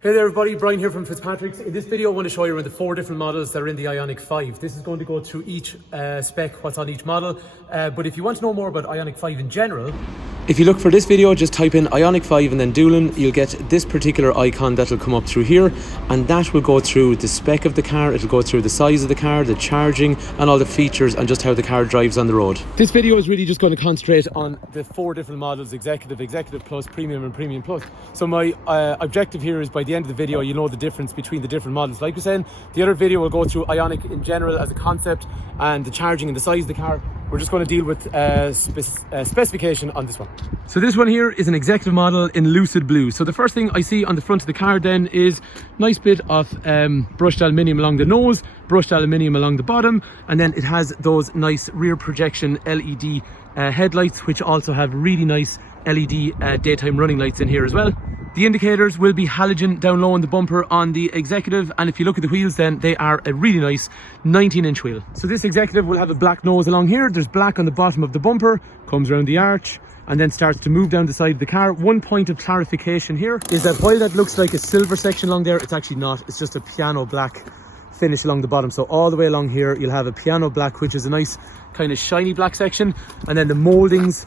Hey there everybody, Brian here from Fitzpatrick. In this video I want to show you around the 4 different models that are in the IONIQ5. This is going to go through each spec, what's on each model. But if you want to know more about IONIQ5 in general, if you look for this video, just type in IONIQ5 and then Doolan, you'll get this particular icon that will come up through here, and that will go through the spec of the car, it'll go through the size of the car, the charging and all the features and just how the car drives on the road. This video is really just going to concentrate on the 4 different models: Executive, Executive Plus, Premium and Premium Plus. So my objective here is by the end of the video you know the difference between the different models. Like we said, the other video will go through IONIQ in general as a concept and the charging and the size of the car. We're just going to deal with specification on this one. So this one here is an executive model in lucid blue. So the first thing I see on the front of the car then is nice bit of brushed aluminium along the nose, brushed aluminium along the bottom, and then it has those nice rear projection LED headlights, which also have really nice LED daytime running lights in here as well. The indicators will be halogen down low on the bumper on the Executive, and if you look at the wheels then they are a really nice 19-inch wheel. So this Executive will have a black nose along here, there's black on the bottom of the bumper, comes around the arch and then starts to move down the side of the car. One point of clarification here is that while that looks like a silver section along there, it's actually not, it's just a piano black finish along the bottom. So all the way along here you'll have a piano black, which is a nice kind of shiny black section, and then the mouldings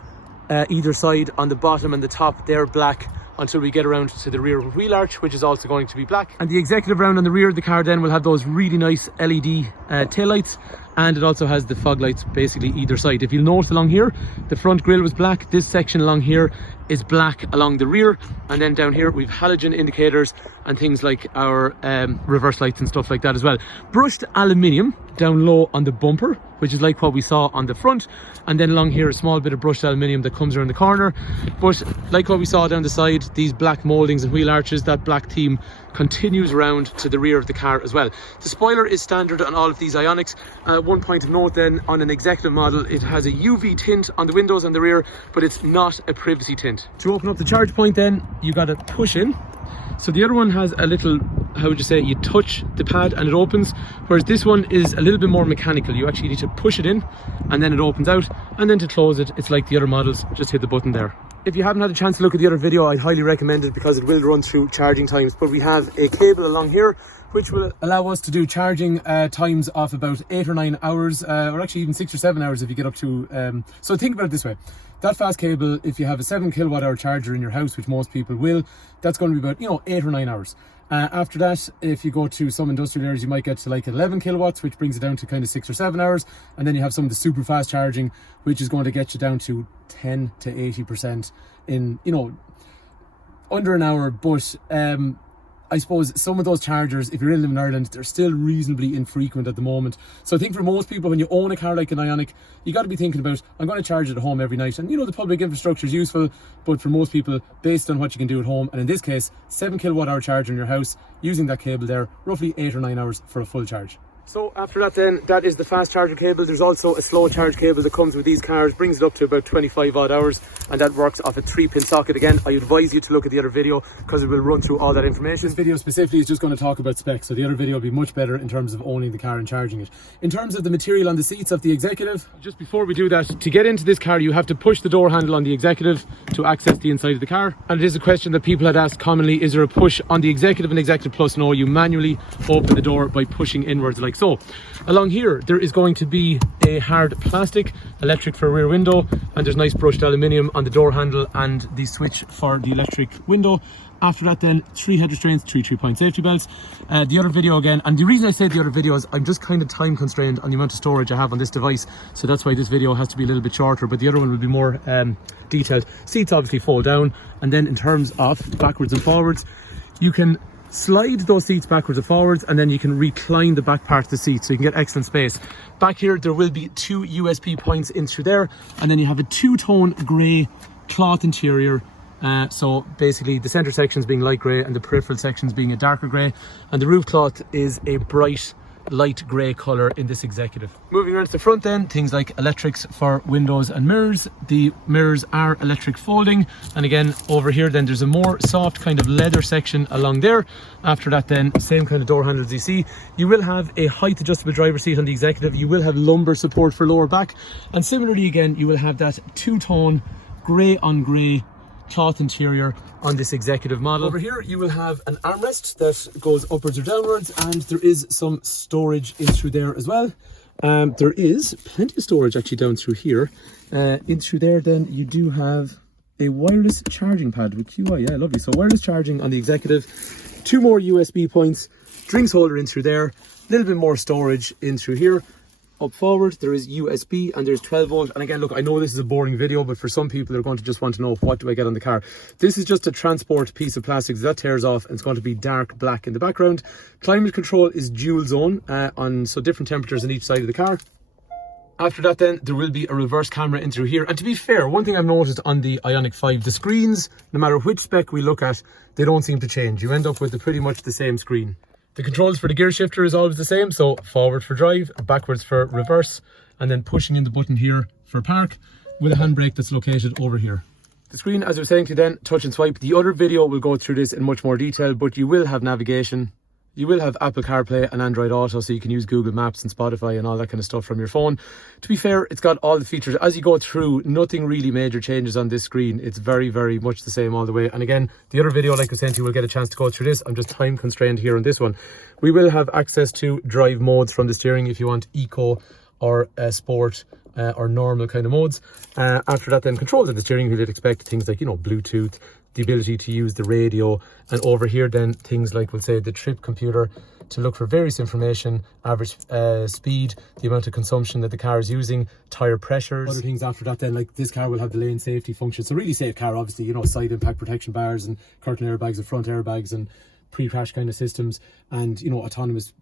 either side on the bottom and the top, they're black until we get around to the rear wheel arch, which is also going to be black. And the Executive round on the rear of the car then will have those really nice LED taillights, and it also has the fog lights basically either side. If you'll note along here, the front grille was black, this section along here is black along the rear, and then down here we've halogen indicators and things like our reverse lights and stuff like that as well. Brushed aluminium down low on the bumper, which is like what we saw on the front, and then along here a small bit of brushed aluminium that comes around the corner. But like what we saw down the side, these black mouldings and wheel arches, that black theme continues around to the rear of the car as well. The spoiler is standard on all of these IONIQs. One point of note then, on an Executive model it has a UV tint on the windows on the rear, but it's not a privacy tint. To open up the charge point then, you got to push in. So the other one has a little, how would you say, you touch the pad and it opens, whereas this one is a little bit more mechanical. You actually need to push it in and then it opens out, and then to close it, it's like the other models, just hit the button there. If you haven't had a chance to look at the other video, I'd highly recommend it because it will run through charging times. But we have a cable along here which will allow us to do charging times of about 8 or 9 hours, or actually even 6 or 7 hours if you get up to so think about it this way: that fast cable, if you have a 7 kilowatt hour charger in your house, which most people will, that's going to be about 8 or 9 hours. After that, if you go to some industrial areas, you might get to like 11 kilowatts, which brings it down to kind of 6 or 7 hours. And then you have some of the super fast charging, which is going to get you down to 10 to 80% in, under an hour. But I suppose some of those chargers, if you're in Ireland, they're still reasonably infrequent at the moment. So I think for most people, when you own a car like an IONIQ, you got to be thinking about, I'm going to charge it at home every night. And the public infrastructure is useful, but for most people, based on what you can do at home, and in this case, 7 kilowatt hour charger in your house, using that cable there, roughly 8 or 9 hours for a full charge. So after that then, that is the fast charger cable. There's also a slow charge cable that comes with these cars, brings it up to about 25 odd hours, and that works off a 3-pin socket. Again, I advise you to look at the other video because it will run through all that information. This video specifically is just going to talk about specs, so the other video will be much better in terms of owning the car and charging it. In terms of the material on the seats of the Executive, just before we do that, to get into this car you have to push the door handle on the Executive to access the inside of the car. And it is a question that people had asked commonly: is there a push on the Executive and Executive Plus? No, you manually open the door by pushing inwards like so. Along here there is going to be a hard plastic, electric for rear window, and there's nice brushed aluminium on the door handle and the switch for the electric window. After that then, 3 head restraints, 3-point safety belts. The other video again, and the reason I say the other video is I'm just kind of time constrained on the amount of storage I have on this device, so that's why this video has to be a little bit shorter, but the other one will be more detailed. Seats obviously fold down, and then in terms of backwards and forwards, you can slide those seats backwards and forwards, and then you can recline the back part of the seat so you can get excellent space. Back here there will be 2 USB points in through there, and then you have a 2-tone grey cloth interior. So basically the center sections being light grey and the peripheral sections being a darker grey, and the roof cloth is a bright light grey colour in this Executive. Moving around to the front then, things like electrics for windows and mirrors. The mirrors are electric folding, and again over here then there's a more soft kind of leather section along there. After that then, same kind of door handles you see. You will have a height adjustable driver seat on the Executive. You will have lumbar support for lower back, and similarly again you will have that 2-tone grey on grey cloth interior on this executive model. Over here you will have an armrest that goes upwards or downwards, and there is some storage in through there as well. There is plenty of storage actually down through here. In through there then you do have a wireless charging pad with QI. Yeah, lovely. So wireless charging on the executive, 2 more USB points, drinks holder in through there, a little bit more storage in through here. Up forward there is USB and there's 12 volt. And again, look, I know this is a boring video, but for some people they're going to just want to know, what do I get on the car? This is just a transport piece of plastic that tears off, and it's going to be dark black in the background. Climate control is dual zone so different temperatures on each side of the car. After that then, there will be a reverse camera in through here. And to be fair, one thing I've noticed on the IONIQ 5, the screens, no matter which spec we look at, they don't seem to change. You end up with pretty much the same screen. The controls for the gear shifter is always the same, so forward for drive, backwards for reverse, and then pushing in the button here for park with a handbrake that's located over here. The screen, as I was saying to you then, touch and swipe. The other video will go through this in much more detail, but you will have navigation. You will have Apple CarPlay and Android Auto, so you can use Google Maps and Spotify and all that kind of stuff from your phone. To be fair, it's got all the features. As you go through, nothing really major changes on this screen. It's very, very much the same all the way. And again, the other video, like I said to you, will get a chance to go through this. I'm just time constrained here on this one. We will have access to drive modes from the steering if you want eco or sport or normal kind of modes. After that then, controls of the steering wheel, you'd expect things like, you know, Bluetooth, the ability to use the radio, and over here then things like, we'll say, the trip computer to look for various information, average speed, the amount of consumption that the car is using, tire pressures. Other things after that then, like this car will have the lane safety function. So really safe car, obviously, you know, side impact protection bars and curtain airbags and front airbags and pre-crash kind of systems, and, you know, autonomous,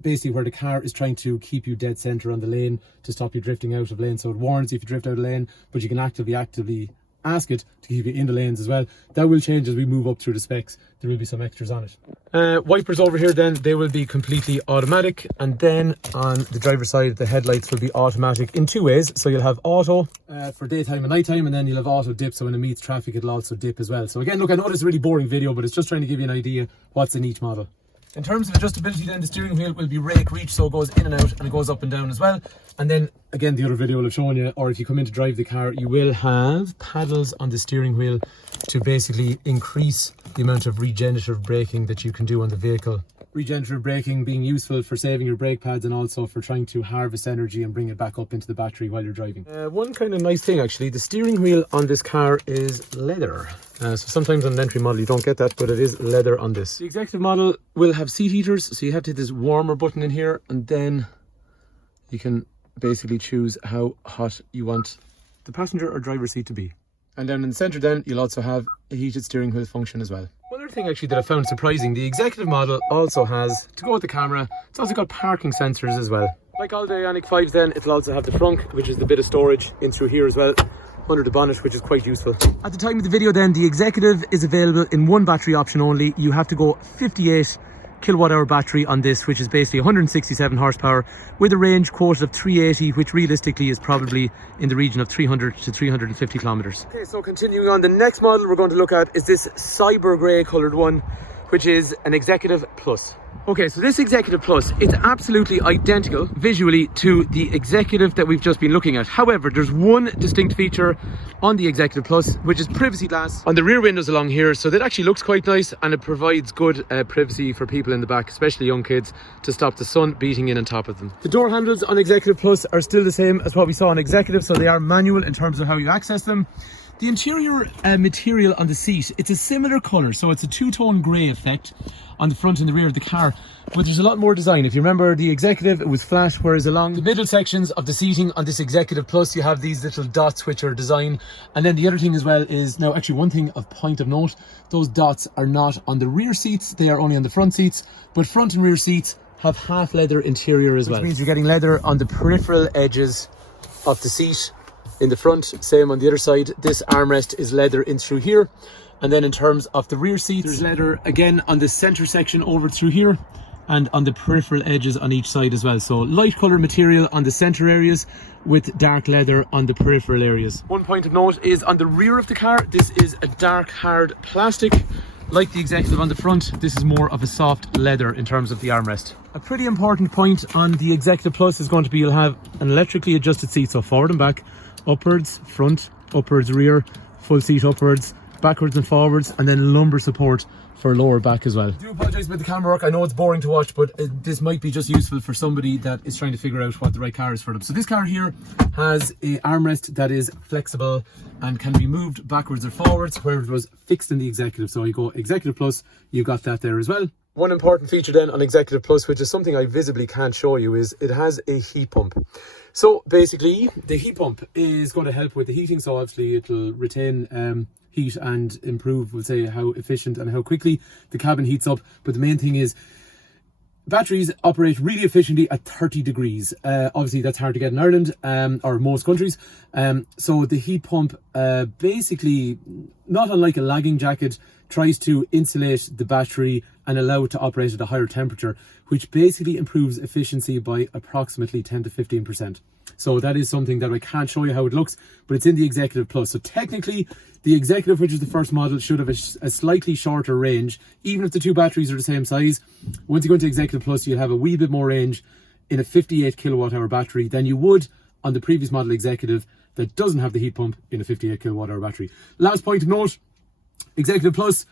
basically where the car is trying to keep you dead center on the lane to stop you drifting out of lane. So it warns you if you drift out of lane, but you can actively ask it to keep you in the lanes as well. That will change as we move up through the specs. There will be some extras on it. Wipers over here then, they will be completely automatic, and then on the driver's side the headlights will be automatic in 2 ways. So you'll have auto for daytime and nighttime, and then you'll have auto dip, so when it meets traffic it'll also dip as well. So again, look, I know this is a really boring video, but it's just trying to give you an idea what's in each model. In terms of adjustability then, the steering wheel will be rake reach, so it goes in and out and it goes up and down as well. And then again, the other video will have shown you, or if you come in to drive the car, you will have paddles on the steering wheel to basically increase the amount of regenerative braking that you can do on the vehicle. Regenerative braking being useful for saving your brake pads and also for trying to harvest energy and bring it back up into the battery while you're driving. One kind of nice thing actually, the steering wheel on this car is leather. So sometimes on an entry model you don't get that, but it is leather on this. The executive model will have seat heaters, so you have to hit this warmer button in here, and then you can basically choose how hot you want the passenger or driver seat to be. And down in the centre then, you'll also have a heated steering wheel function as well. One other thing actually that I found surprising, the executive model also has, to go with the camera, it's also got parking sensors as well. Like all the IONIQ 5s then, it'll also have the trunk, which is the bit of storage in through here as well, under the bonnet, which is quite useful. At the time of the video then, the executive is available in one battery option only. You have to go 58 kilowatt hour battery on this, which is basically 167 horsepower with a range quoted of 380, which realistically is probably in the region of 300 to 350 kilometers. Okay, so continuing on, the next model we're going to look at is this cyber grey colored one, which is an Executive Plus. Okay, so this Executive Plus, it's absolutely identical visually to the Executive that we've just been looking at. However, there's one distinct feature on the Executive Plus, which is privacy glass on the rear windows along here. So that actually looks quite nice, and it provides good privacy for people in the back, especially young kids, to stop the sun beating in on top of them. The door handles on Executive Plus are still the same as what we saw on Executive, so they are manual in terms of how you access them. The interior material on the seat, it's a similar colour, so it's a two-tone grey effect on the front and the rear of the car, but there's a lot more design. If you remember the Executive, it was flat, whereas along the middle sections of the seating on this Executive Plus, you have these little dots which are design. And then the other thing as well is, now actually one thing of point of note, those dots are not on the rear seats, they are only on the front seats, but front and rear seats have half leather interior as well. Which means you're getting leather on the peripheral edges of the seat in the front, same on the other side. This armrest is leather in through here, and then in terms of the rear seats, there's leather again on the center section over through here and on the peripheral edges on each side as well. So light color material on the center areas with dark leather on the peripheral areas. One point of note is on the rear of the car, this is a dark hard plastic. Like the Executive on the front, this is more of a soft leather in terms of the armrest. A pretty important point on the Executive Plus is going to be, you'll have an electrically adjusted seat, so forward and back, upwards, front, upwards, rear, full seat upwards, backwards and forwards, and then lumbar support for lower back as well. I do apologise about the camera work. I know it's boring to watch, but this might be just useful for somebody that is trying to figure out what the right car is for them. So this car here has a armrest that is flexible and can be moved backwards or forwards, where it was fixed in the Executive. So you go Executive Plus, you've got that there as well. One important feature then on Executive Plus, which is something I visibly can't show you, is it has a heat pump. So basically the heat pump is going to help with the heating, so obviously it'll retain heat and improve, we'll say, how efficient and how quickly the cabin heats up. But the main thing is batteries operate really efficiently at 30 degrees. Obviously that's hard to get in Ireland or most countries. So the heat pump basically, not unlike a lagging jacket, tries to insulate the battery and allow it to operate at a higher temperature, which basically improves efficiency by approximately 10 to 15%. So that is something that I can't show you how it looks, but it's in the Executive Plus. So technically, the Executive, which is the first model, should have a slightly shorter range, even if the two batteries are the same size. Once you go into Executive Plus, you'll have a wee bit more range in a 58 kilowatt hour battery than you would on the previous model Executive that doesn't have the heat pump in a 58 kilowatt hour battery. Last point of note, Executive Plus,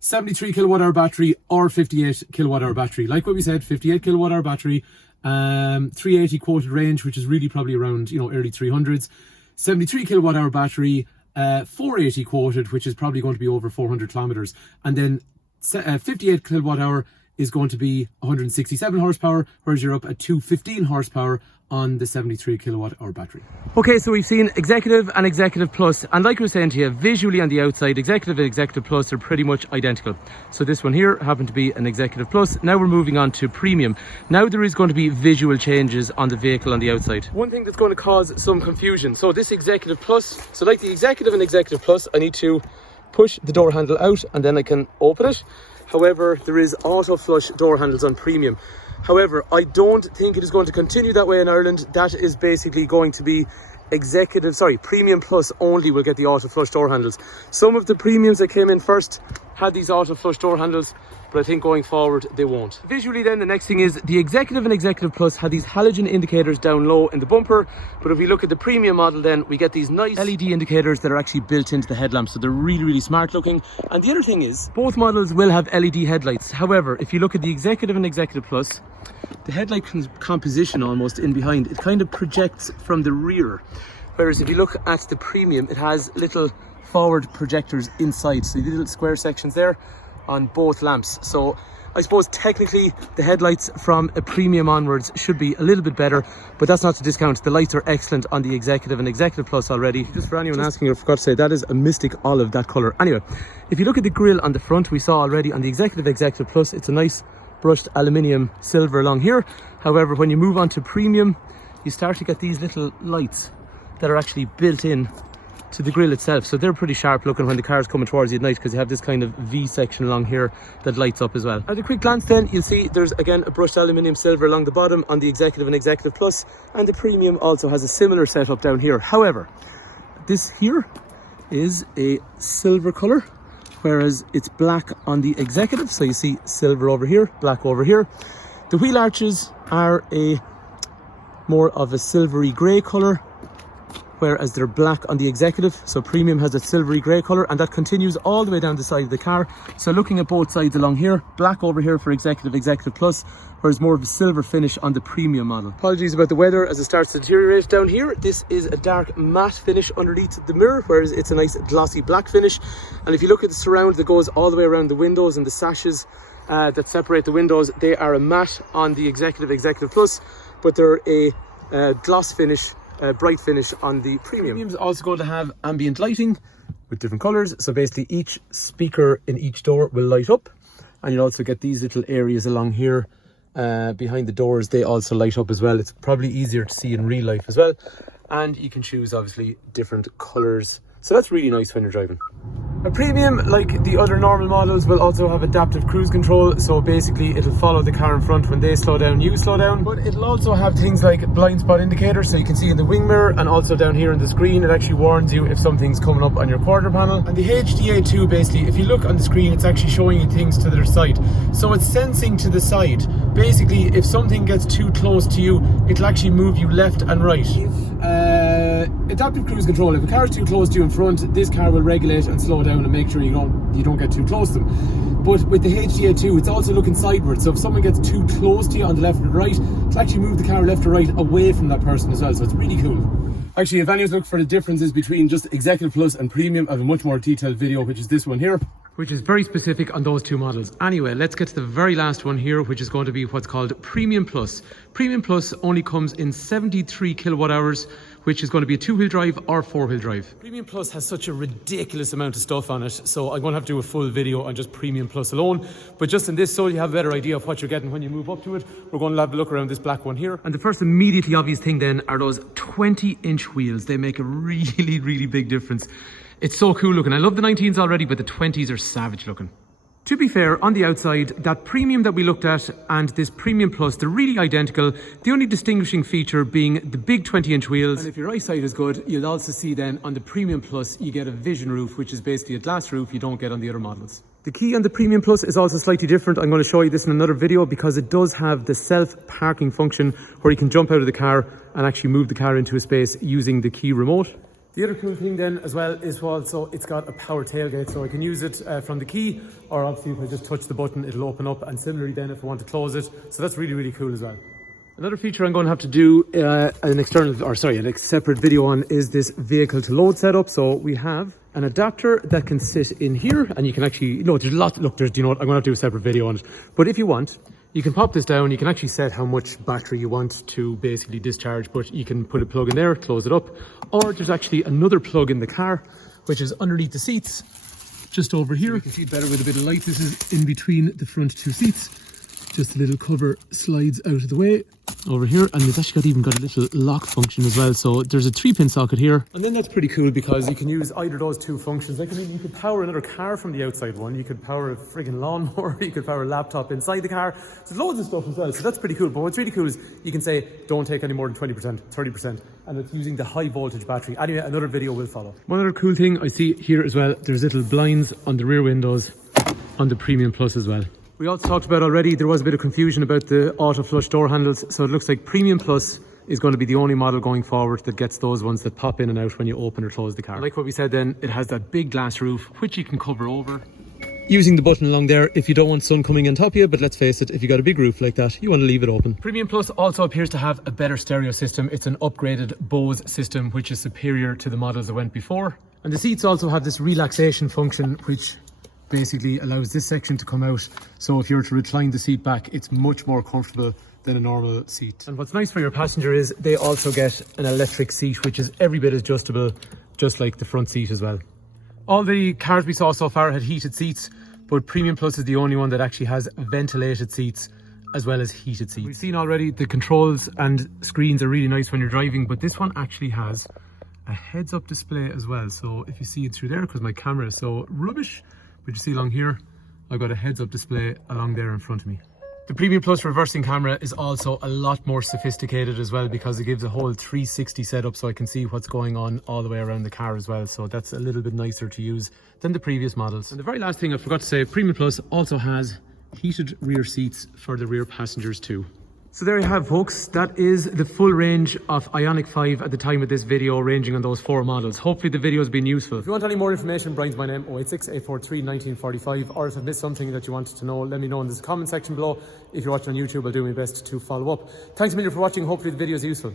73 kilowatt hour battery or 58 kilowatt hour battery. Like what we said, 58 kilowatt hour battery, 380 quoted range, which is really probably around, you know, early 300s. 73 kilowatt hour battery, 480 quoted, which is probably going to be over 400 kilometers. And then 58 kilowatt hour is going to be 167 horsepower, whereas you're up at 215 horsepower on the 73 kilowatt hour battery. Okay, so we've seen Executive and Executive Plus, and like I was saying to you, visually on the outside, Executive and Executive Plus are pretty much identical. So this one here happened to be an Executive Plus. Now we're moving on to Premium. Now there is going to be visual changes on the vehicle on the outside. One thing that's going to cause some confusion, so this Executive Plus, so like the Executive and Executive Plus, I need to push the door handle out and then I can open it. However, there is auto flush door handles on Premium. However, I don't think it is going to continue that way in Ireland. That is basically going to be Premium Plus only will get the auto flush door handles. Some of the Premiums that came in first had these auto flush door handles, but I think going forward they won't. Visually then, the next thing is the Executive and Executive Plus had these halogen indicators down low in the bumper, but if we look at the Premium model then we get these nice LED indicators that are actually built into the headlamps, so they're really, really smart looking. And the other thing is, both models will have LED headlights. However, if you look at the Executive and Executive Plus, the headlight composition almost in behind, it kind of projects from the rear. Whereas if you look at the Premium, it has little forward projectors inside, so the little square sections there on both lamps. So I suppose technically the headlights from a Premium onwards should be a little bit better, but that's not to discount. The lights are excellent on the Executive and Executive Plus already. Just for anyone asking, I forgot to say, that is a mystic olive, that colour. Anyway, if you look at the grille on the front, we saw already on the Executive Plus, it's a nice brushed aluminium silver along here. However, when you move on to Premium, you start to get these little lights that are actually built in to the grille itself, so they're pretty sharp looking when the car's coming towards you at night, because you have this kind of V section along here that lights up as well. At a quick glance then, you'll see there's again a brushed aluminium silver along the bottom on the Executive and Executive Plus, and the Premium also has a similar setup down here. However, this here is a silver colour, whereas it's black on the Executive, so you see silver over here, black over here. The wheel arches are a more of a silvery grey colour, whereas they're black on the Executive. So Premium has a silvery grey colour, and that continues all the way down the side of the car. So looking at both sides along here, black over here for Executive Plus, whereas more of a silver finish on the Premium model. Apologies about the weather as it starts to deteriorate down here. This is a dark matte finish underneath the mirror, whereas it's a nice glossy black finish. And if you look at the surround that goes all the way around the windows and the sashes that separate the windows, they are a matte on the Executive Plus, but they're a gloss finish, bright finish on the Premium. Premium's also going to have ambient lighting with different colours, so basically each speaker in each door will light up, and you'll also get these little areas along here behind the doors, they also light up as well. It's probably easier to see in real life as well, and you can choose obviously different colours, so that's really nice when you're driving. A Premium, like the other normal models, will also have adaptive cruise control, so basically it'll follow the car in front. When they slow down, you slow down. But it'll also have things like blind spot indicators, so you can see in the wing mirror, and also down here on the screen it actually warns you if something's coming up on your quarter panel. And the HDA2, basically, if you look on the screen, it's actually showing you things to their side, so it's sensing to the side. Basically, if something gets too close to you, it'll actually move you left and right. adaptive cruise control. If a car is too close to you in front, this car will regulate and slow down and make sure you don't get too close to them. But with the HDA2, it's also looking sideways. So if someone gets too close to you on the left or the right, it'll actually move the car left or right away from that person as well. So it's really cool. Actually, if anyone's looking for the differences between just Executive Plus and Premium, I have a much more detailed video, which is this one here, which is very specific on those two models. Anyway, let's get to the very last one here, which is going to be what's called Premium Plus. Premium Plus only comes in 73 kilowatt hours, which is going to be a 2-wheel drive or 4-wheel drive. Premium Plus has such a ridiculous amount of stuff on it, so I'm going to have to do a full video on just Premium Plus alone. But just in this, so you have a better idea of what you're getting when you move up to it, we're going to have a look around this black one here. And the first immediately obvious thing then are those 20-inch wheels. They make a really, really big difference. It's so cool looking. I love the 19s already, but the 20s are savage looking. To be fair, on the outside, that Premium that we looked at and this Premium Plus, they're really identical. The only distinguishing feature being the big 20-inch wheels. And if your eyesight is good, you'll also see then on the Premium Plus, you get a vision roof, which is basically a glass roof you don't get on the other models. The key on the Premium Plus is also slightly different. I'm going to show you this in another video because it does have the self-parking function where you can jump out of the car and actually move the car into a space using the key remote. The other cool thing then as well is also it's got a power tailgate, so I can use it from the key, or obviously if I just touch the button it'll open up, and similarly then if I want to close it, so that's really, really cool as well. Another feature I'm going to have to do a separate video on is this vehicle to load setup. So we have an adapter that can sit in here, and you can actually, there's a lot, look, I'm going to have to do a separate video on it, but if you want, you can pop this down, you can actually set how much battery you want to basically discharge, but you can put a plug in there, close it up, or there's actually another plug in the car, which is underneath the seats, just over here. You can see it better with a bit of light. This is in between the front two seats. Just a little cover slides out of the way over here, and it's actually even got a little lock function as well. So there's a 3-pin socket here, and then that's pretty cool because you can use either of those two functions. Like, I mean, you could power another car from the outside one, you could power a friggin' lawnmower, you could power a laptop inside the car. There's loads of stuff as well, so that's pretty cool. But what's really cool is you can say don't take any more than 20%, 30%, and it's using the high voltage battery. Anyway, another video will follow. One other cool thing I see here as well, there's little blinds on the rear windows on the Premium Plus as well. We also talked about already, there was a bit of confusion about the auto flush door handles, so it looks like Premium Plus is going to be the only model going forward that gets those ones that pop in and out when you open or close the car. Like what we said then, it has that big glass roof which you can cover over using the button along there if you don't want sun coming on top of you, but let's face it, if you got a big roof like that, you want to leave it open. Premium Plus also appears to have a better stereo system. It's an upgraded Bose system which is superior to the models that went before. And the seats also have this relaxation function which basically allows this section to come out, so if you were to recline the seat back, it's much more comfortable than a normal seat. And what's nice for your passenger is they also get an electric seat which is every bit adjustable, just like the front seat as well. All the cars we saw so far had heated seats, but Premium Plus is the only one that actually has ventilated seats as well as heated seats. We've seen already the controls and screens are really nice when you're driving, but this one actually has a heads-up display as well. So if you see it through there, because my camera is so rubbish, but you see along here, I've got a heads-up display along there in front of me. The Premium Plus reversing camera is also a lot more sophisticated as well because it gives a whole 360 setup, so I can see what's going on all the way around the car as well. So that's a little bit nicer to use than the previous models. And the very last thing I forgot to say, Premium Plus also has heated rear seats for the rear passengers too. So there you have, folks, that is the full range of IONIQ 5 at the time of this video, ranging on those 4 models. Hopefully the video has been useful. If you want any more information, Brian's my name, 086-843-1945, or if I've missed something that you wanted to know, let me know in the comment section below. If you're watching on YouTube, I'll do my best to follow up. Thanks a million for watching, hopefully the video is useful.